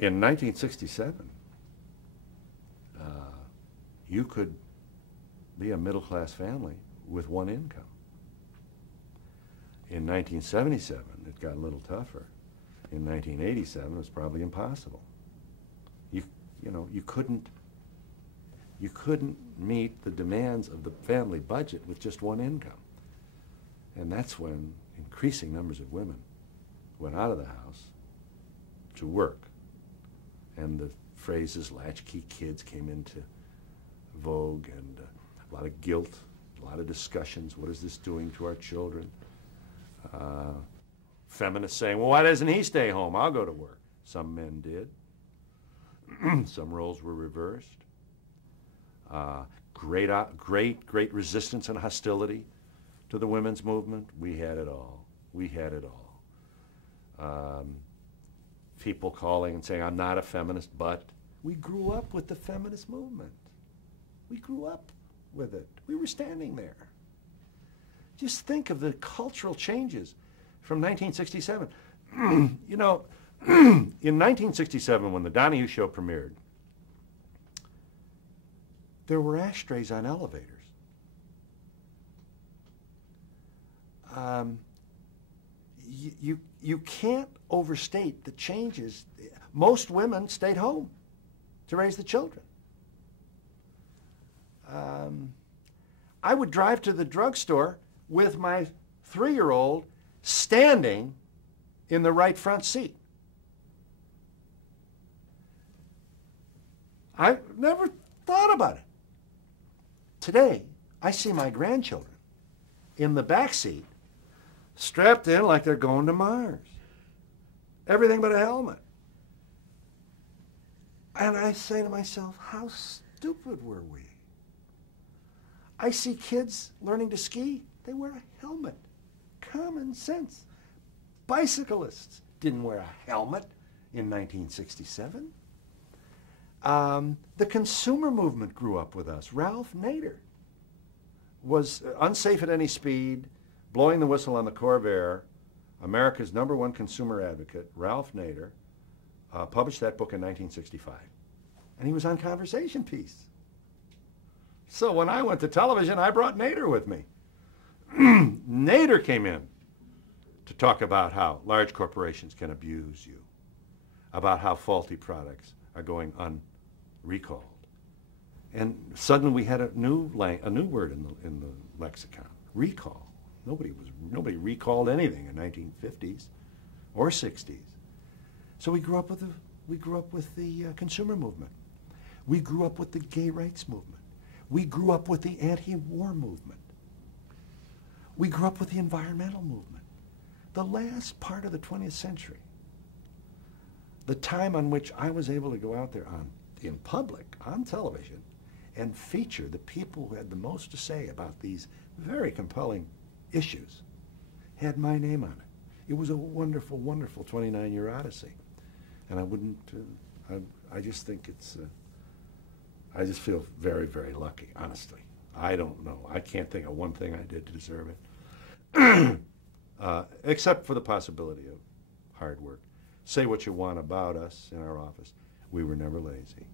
In 1967, you could be a middle-class family with one income. In 1977, it got a little tougher. In 1987, it was probably impossible. You know, you couldn't meet the demands of the family budget with just one income. And that's when increasing numbers of women went out of the house to work. And the phrases latchkey kids came into vogue, and a lot of guilt, a lot of discussions. What is this doing to our children? Feminists saying, well, why doesn't he stay home? I'll go to work. Some men did. Some roles were reversed. Great resistance and hostility to the women's movement. We had it all. We had it all. People calling and saying, I'm not a feminist, but we grew up with the feminist movement. We grew up with it. We were standing there. Just think of the cultural changes from 1967. You know, in 1967, when the Donahue Show premiered, there were ashtrays on elevators. You can't overstate the changes. Most women stayed home to raise the children. I would drive to the drugstore with my 3-year-old standing in the right front seat. I never thought about it. Today, I see my grandchildren in the back seat, strapped in like they're going to Mars. Everything but a helmet. And I say to myself, how stupid were we? I see kids learning to ski. They wear a helmet. Common sense. Bicyclists didn't wear a helmet in 1967. The consumer movement grew up with us. Ralph Nader was unsafe at any speed, blowing the whistle on the Corvair. America's #1 consumer advocate, Ralph Nader, published that book in 1965. And he was on Conversation Piece. So when I went to television, I brought Nader with me. Nader came in to talk about how large corporations can abuse you, about how faulty products are going unrecalled. And suddenly we had a new word in the lexicon, recall. Nobody recalled anything in 1950s or 60s. So we grew up with the consumer movement. We grew up with the gay rights movement. We grew up with the anti-war movement. We grew up with the environmental movement. The last part of the 20th century, the time on which I was able to go out there in public, on television, and feature the people who had the most to say about these very compelling issues, had my name on it. It was a wonderful, wonderful 29-year odyssey. And I wouldn't, I just think it's, I just feel very, very lucky, honestly. I don't know. I can't think of one thing I did to deserve it, except for the possibility of hard work. Say what you want about us in our office. We were never lazy.